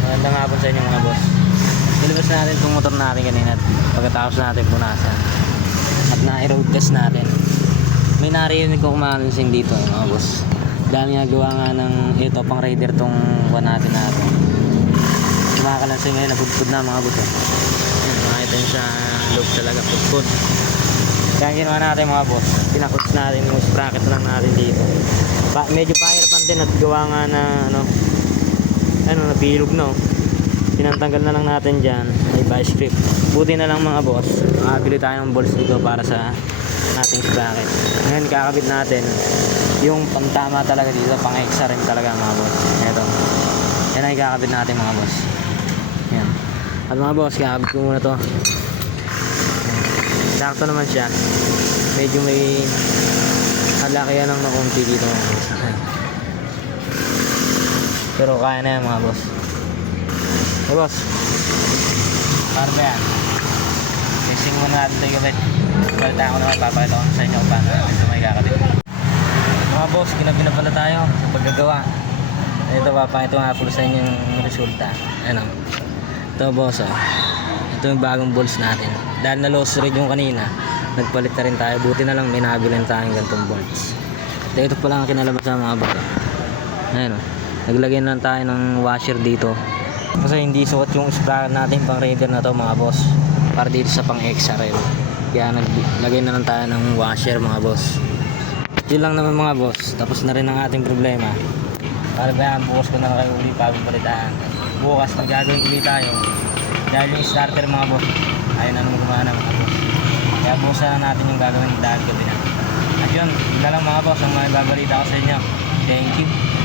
Magandang hapon sa inyo mga boss. Nilabas natin itong motor natin kanina at pagkatapos natin punasan. At na-road test natin. May narinig ko kumalansing dito eh, mga boss. Dami nga gawa nga ng ito pang rider tong one natin na ito. Kumakalansing ngayon, nagpudpud na mga boss. Eh. Makita nyo sa loob talaga, pudpud. Kaya ginawa natin mga boss, pinakuts natin yung sprocket lang natin dito. Pa, medyo pahirapan din at gawa nga na ano, ano, nabilog no. Tinatanggal na lang natin dyan, may vice grip. Buti na lang mga boss, makabili tayo ng balls dito para sa ating sprocket. Ngayon kakabit natin yung pantama talaga dito, pang extra rin talaga mga boss. Ito. Yan ay kakabit natin mga boss. Yan. At mga boss, kakabit ko muna to. Sakto naman siya. Medyo may halakihan lang na konti dito mga boss. Pero kaya na yan mga boss. Hey boss. Para ba yan? Testing muna natin ito gabit. Balita ko naman, papakita ko sa inyo paano natin ito may kakabit. Mga boss, ginabi na pala tayo sa paggagawa. Ito papakita ko nga po sa inyo yung resulta. Ano? Ito boss oh. Ito yung bagong balls natin. Dahil na lost rin yung kanina, nagpalit na rin tayo. Buti na lang may nabilin tayong gantong bolts. Ito, ito pala ang kinalabas sa mga oh. Ayan oh. Naglagay na lang tayo ng washer dito. Kasi hindi suot yung sprocket natin pang raider na to mga boss. Para dito sa pang rail. Kaya naglagay na lang tayo ng washer mga boss. Yun lang naman mga boss. Tapos na rin ang ating problema. Para ba yan, bukas ko na lang kayo uli bagong balitaan. Bukas pag gagawin ulit tayo. Dahil yung starter mga boss, ayun na naman gumana mga boss. Kaya bukas na natin yung gagawin dahil gabi na. At yun, yun lang mga boss ang may babalita ko sa inyo. Thank you.